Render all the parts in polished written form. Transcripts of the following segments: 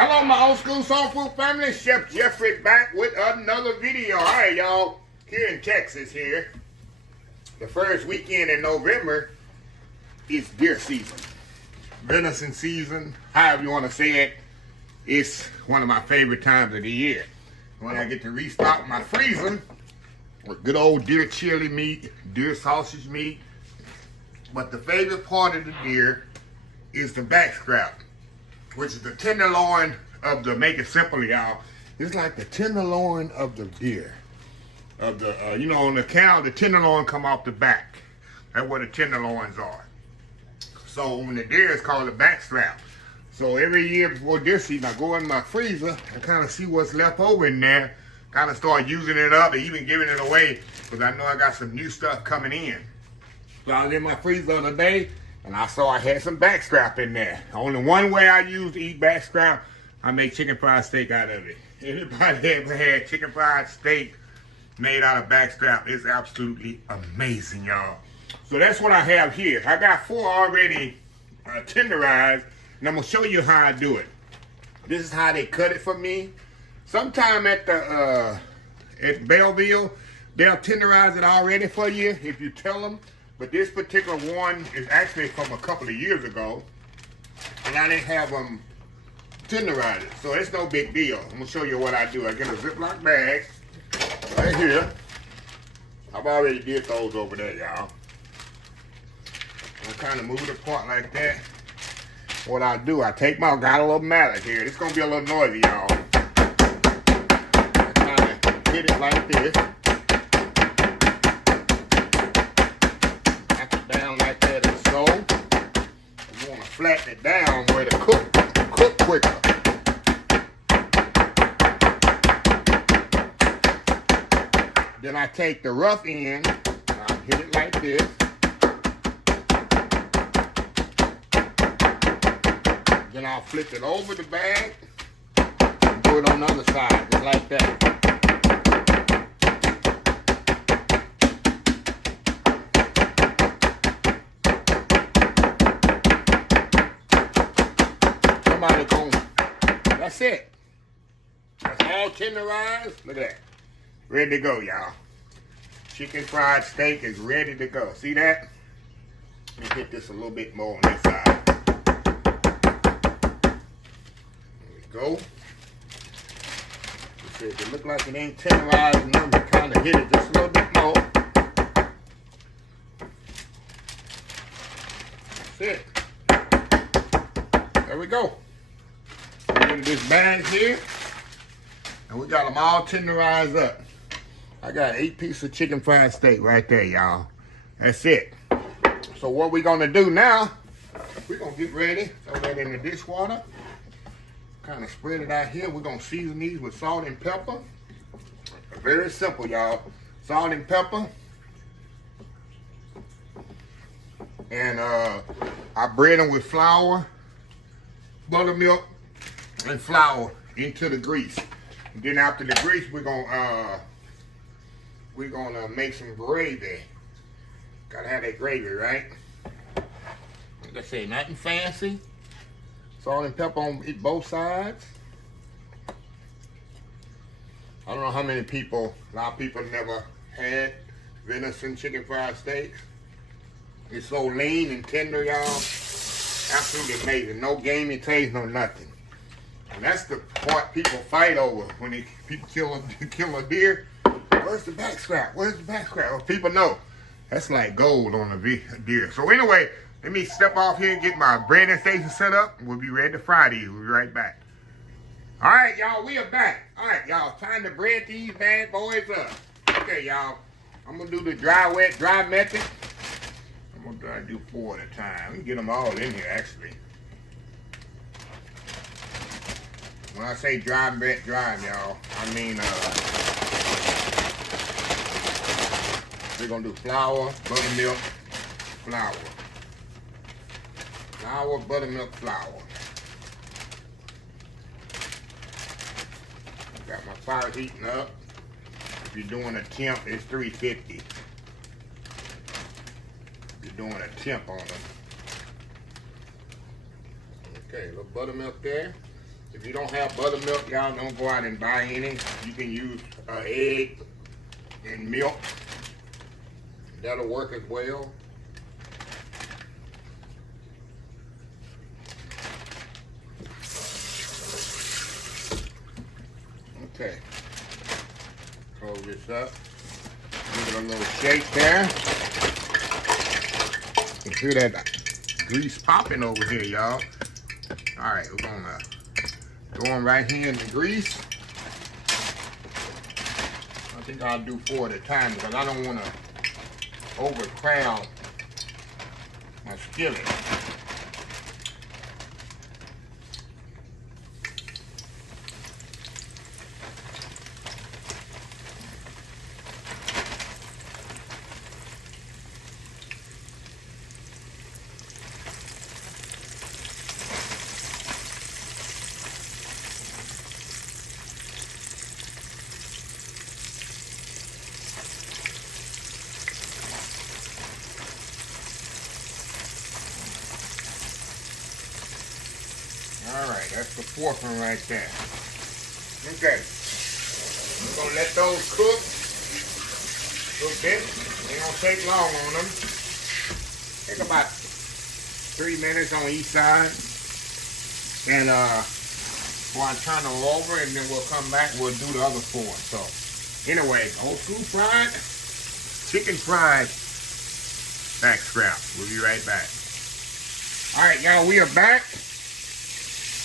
Hello, my old school soul food family. Chef Jeffrey back with another video. All right, y'all. Here in Texas, here, the first weekend in November is deer season, venison season, however you want to say it. It's one of my favorite times of the year. When I get to restock my freezer with good old deer chili meat, deer sausage meat. But the favorite part of the deer is the back scrap, which is the tenderloin of the, make it simple, y'all. It's like the tenderloin of the deer. Of the, you know, on the cow, the tenderloin come off the back. That's what the tenderloins are. So when the deer is called the back strap. So every year before deer season, I go in my freezer and kind of see what's left over in there. Kind of start using it up and even giving it away because I know I got some new stuff coming in. So I was in my freezer the other day and I saw I had some back strap in there. Only one way I use to eat back strap, I make chicken fried steak out of it. Anybody ever had chicken fried steak made out of back strap? It's absolutely amazing, y'all. So that's what I have here. I got 4 already tenderized, and I'm gonna show you how I do it. This is how they cut it for me. Sometime at the at Belleville, they'll tenderize it already for you if you tell them. But this particular one is actually from a couple of years ago, and I didn't have them tenderize it, so it's no big deal. I'm gonna show you what I do. I get a Ziploc bag right here. I've already did those over there, y'all. I kind of move it apart like that. What I do, I take my, got a little mallet here. It's gonna be a little noisy, y'all. I kind of hit it like this. Knock it down like that and so. You wanna flatten it down where to cook quicker. Then I take the rough end, and I hit it like this. Then I'll flip it over the bag and do it on the other side, just like that. Somebody going, that's it. That's all tenderized. Look at that. Ready to go, y'all. Chicken fried steak is ready to go. See that? Let me hit this a little bit more on this side. Go. If it look like it ain't tenderized enough, you kind of hit it just a little bit more. That's it. There we go. Get in this bag here, and we got them all tenderized up. I got 8 pieces of chicken fried steak right there, y'all. That's it. So what we're gonna do now, we're gonna get ready. Throw that in the dishwater. Kind of spread it out here. We're gonna season these with salt and pepper. Very simple, y'all. Salt and pepper. And I bread them with flour, buttermilk, and flour into the grease. And then after the grease, we're gonna make some gravy. Gotta have that gravy, right? Like I say, nothing fancy. Salt and pepper on both sides. I don't know how many people, a lot of people never had venison chicken fried steaks. It's so lean and tender, y'all. Absolutely amazing. No gamey taste, no nothing. And that's the part people fight over when people kill a deer. Where's the back scrap? Where's the back scrap? Well, people know. That's like gold on a deer. So anyway, let me step off here and get my breading station set up. We'll be ready to fry these. We'll be right back. All right, y'all, we are back. All right, y'all, time to bread these bad boys up. Okay, y'all, I'm going to do the dry, wet, dry method. I'm going to try to do 4 at a time. We can get them all in here, actually. When I say dry, wet, dry, y'all, I mean, we're going to do flour, buttermilk, flour. Flour, buttermilk, flour. Got my fire heating up. If you're doing a temp, it's 350. If you're doing a temp on them. Okay, a little buttermilk there. If you don't have buttermilk, y'all don't go out and buy any. You can use egg and milk. That'll work as well. Okay. Close this up. Give it a little shake there. You can hear that grease popping over here, y'all. All right, we're gonna throw them right here in the grease. I think I'll do 4 at a time because I don't want to overcrowd my skillet. Alright, that's the 4th one right there. Okay. We're going to let those cook a little bit. They don't take long on them. Take about 3 minutes on each side. And before I turn them over, and then we'll come back and we'll do the other 4. So, anyway, old school fried, chicken fried back scrap. We'll be right back. Alright, y'all, we are back.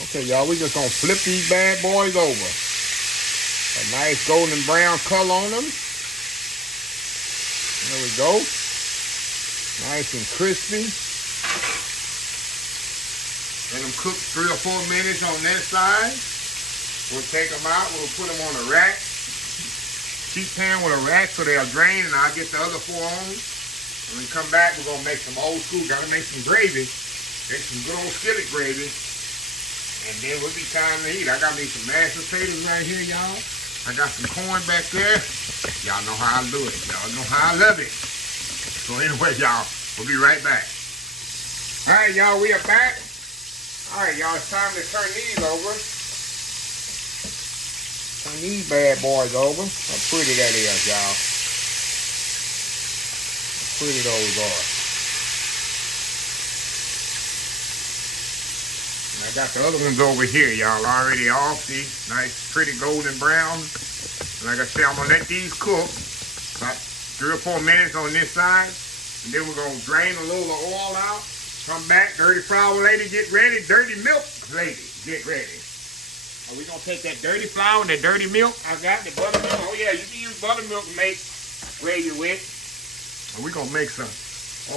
Okay, y'all, we just gonna flip these bad boys over. A nice golden brown color on them. There we go. Nice and crispy. Let them cook 3 or 4 minutes on that side. We'll take them out. We'll put them on a rack. Sheet pan with a rack so they'll drain, and I'll get the other 4 on. When we come back, we're gonna make some old school. Gotta make some gravy. Make some good old skillet gravy. And then we'll be time to eat. I got me some mashed potatoes right here, y'all. I got some corn back there. Y'all know how I do it. Y'all know how I love it. So anyway, y'all, we'll be right back. All right, y'all, we are back. All right, y'all, it's time to turn these over. Turn these bad boys over. How pretty that is, y'all. How pretty those are. I got the other ones over here, y'all, already off. See, nice, pretty golden brown. Like I said, I'm gonna let these cook about 3 or 4 minutes on this side, and then we're gonna drain a little of oil out. Come back, dirty flour lady, get ready. Dirty milk lady, get ready. Are we gonna take that dirty flour and that dirty milk? I got the buttermilk. Oh yeah, you can use buttermilk to make gravy with. And we're gonna make some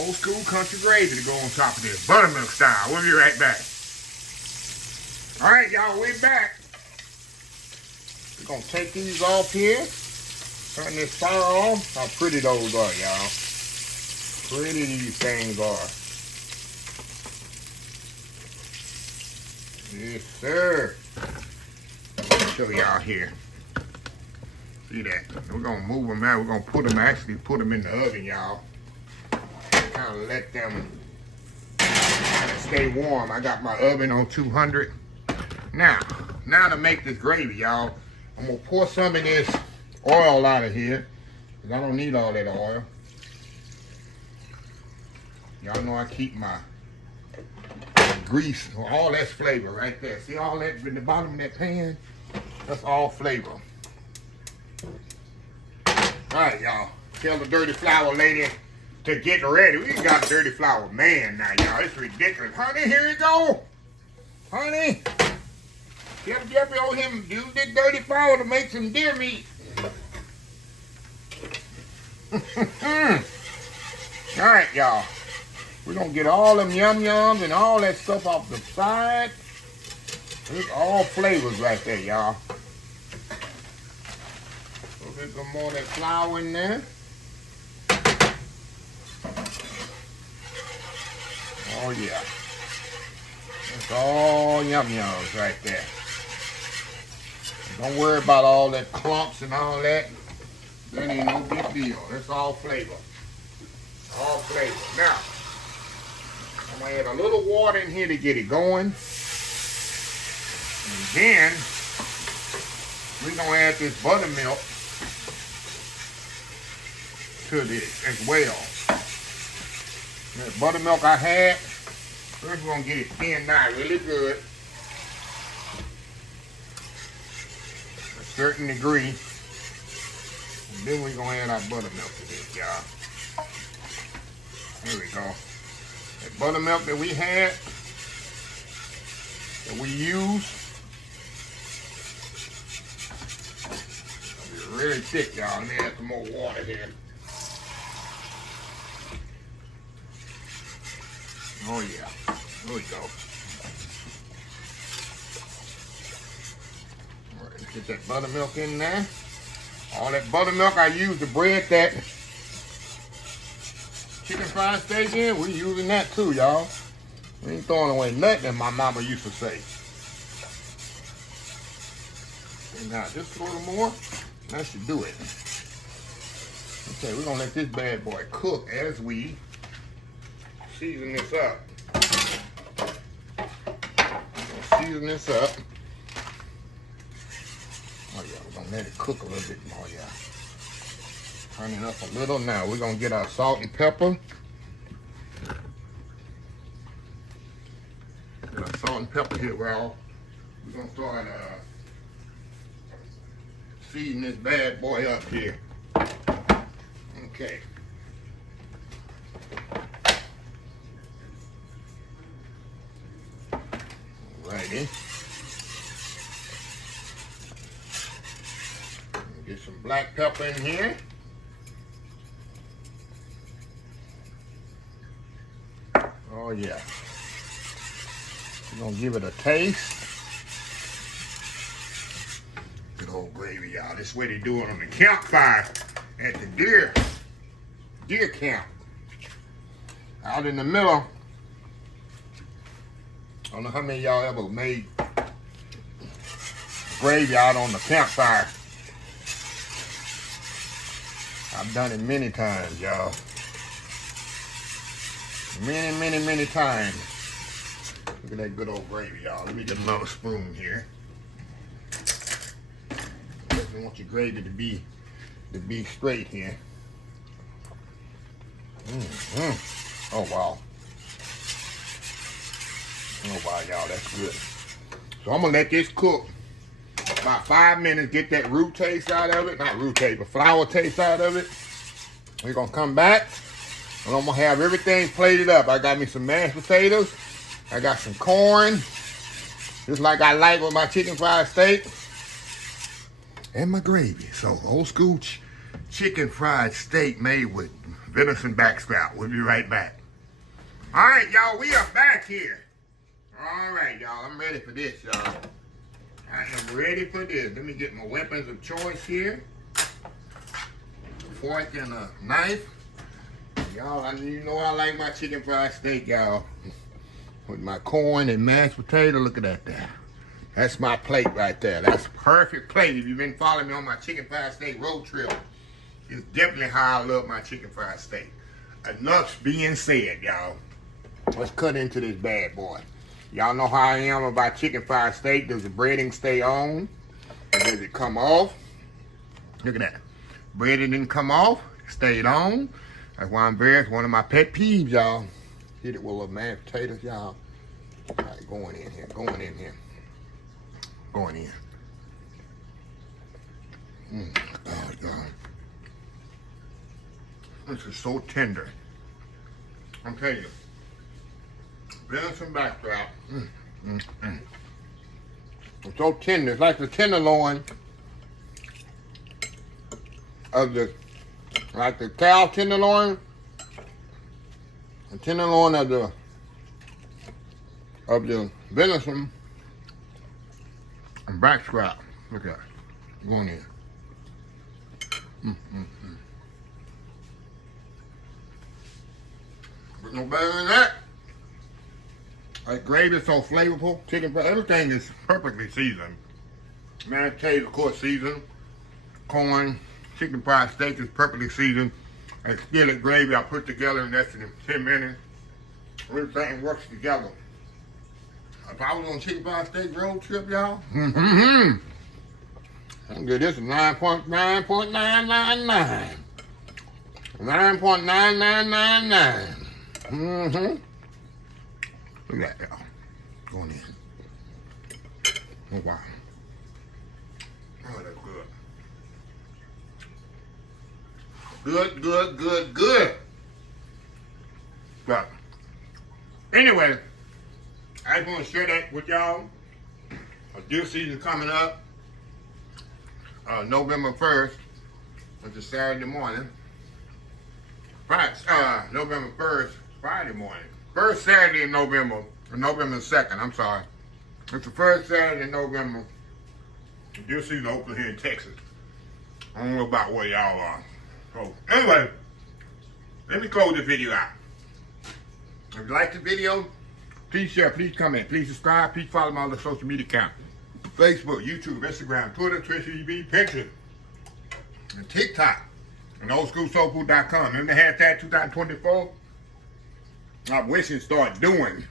old school country gravy to go on top of this, buttermilk style. We'll be right back. All right, y'all, we're back. We're gonna take these off here. Turn this fire off. How pretty those are, y'all. Pretty these things are. Yes, sir. I'll show y'all here. See that? We're gonna move them out. We're gonna put them in the oven, y'all. Kind of let them stay warm. I got my oven on 200. Now to make this gravy, y'all, I'm gonna pour some of this oil out of here, because I don't need all that oil. Y'all know I keep my grease, all that's flavor right there. See all that in the bottom of that pan? That's all flavor. All right, y'all. Tell the dirty flour lady to get ready. We got dirty flour man now, y'all. It's ridiculous. Honey, here you go. Honey. Tell Jeffrey owe him use this dirty flour to make some deer meat. All right, y'all. We're going to get all them yum-yums and all that stuff off the side. There's all flavors right there, y'all. A little bit more of that flour in there. Oh, yeah. That's all yum-yums right there. Don't worry about all that clumps and all that. That ain't no big deal. That's all flavor. All flavor. Now, I'm going to add a little water in here to get it going. And then we're gonna add this buttermilk to this as well. That buttermilk I had, first we're gonna get it thinned out really good. A certain degree. And then we're gonna add our buttermilk to this, y'all. There we go. That buttermilk that we had, that we used, it's really thick, y'all. Let me add some more water here. Oh yeah, there we go. All right, let's get that buttermilk in there. All that buttermilk I used to bread that chicken fried steak in, we're using that too, y'all. We ain't throwing away nothing, my mama used to say. And now just a little more, that should do it. Okay, we're gonna let this bad boy cook as we season this up. Season this up. Oh yeah, we're gonna let it cook a little bit more, yeah. Turn it up a little. Now we're gonna get our salt and pepper. Get our salt and pepper here, well. We're gonna start seasoning this bad boy up here. Okay. Alrighty. Get some black pepper in here. Oh yeah. We're gonna give it a taste. Good old gravy, y'all. This is what they do it on the campfire at the deer camp. Out in the middle. I don't know how many of y'all ever made gravy out on the campfire. I've done it many times, y'all. Many times. Look at that good old gravy, y'all. Let me get another spoon here. I want your gravy to be straight here. Oh wow. Oh wow, y'all, that's good. So I'm gonna let this cook about 5 minutes, get that root taste out of it. Not root taste, but flour taste out of it. We're gonna come back and I'm gonna have everything plated up. I got me some mashed potatoes. I got some corn, just like I like with my chicken fried steak. And my gravy. So old school chicken fried steak made with venison backstrap. We'll be right back. All right, y'all, we are back here. All right, y'all, I'm ready for this, y'all. I am ready for this. Let me get my weapons of choice here. Fork and a knife. Y'all, you know I like my chicken fried steak, y'all. With my corn and mashed potato, look at that there. That's my plate right there. That's a perfect plate. If you've been following me on my chicken fried steak road trip, it's definitely how I love my chicken fried steak. Enough being said, y'all. Let's cut into this bad boy. Y'all know how I am about chicken fried steak. Does the breading stay on? Or does it come off? Look at that. Breading didn't come off. It stayed on. That's why I'm very, it's one of my pet peeves, y'all. Hit it with a little mashed potatoes, y'all. All right, going in here. Going in. Oh, God. This is so tender. I'm telling you. Venison backstrap. It's so tender. It's like the tenderloin of the, like the cow tenderloin. The tenderloin of the venison and backstrap. Look at that. Going in. But no better than that. Like gravy is so flavorful. Chicken fried, everything is perfectly seasoned. Mashed potatoes, of course, seasoned. Corn, chicken fried steak is perfectly seasoned. And skillet gravy I put together in less than 10 minutes. Everything works together. if I was on chicken fried steak road trip, y'all, I'm gonna give this a 9.9.999. 9.9999. Look at that, y'all. Going in. Oh, wow. Oh, that's good. Good. But anyway, I just want to share that with y'all. Deer season coming up. November 1st, which is Saturday morning. November 1st, Friday morning. First Saturday in November, or November 2nd, I'm sorry. It's the first Saturday in November. Deer season open here in Texas. I don't know about where y'all are. So, anyway, let me close this video out. If you like the video, please share, please comment, please subscribe, please follow my other social media accounts. Facebook, YouTube, Instagram, Twitter, Twitch, TV, Pinterest, and TikTok, and oldschoolsoulfood.com. Remember the hashtag 2024? I'm wishing to start doing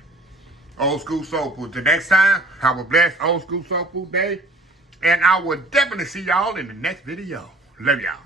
Old School Soul Food. Till next time, have a blessed Old School Soul Food day. And I will definitely see y'all in the next video. Love y'all.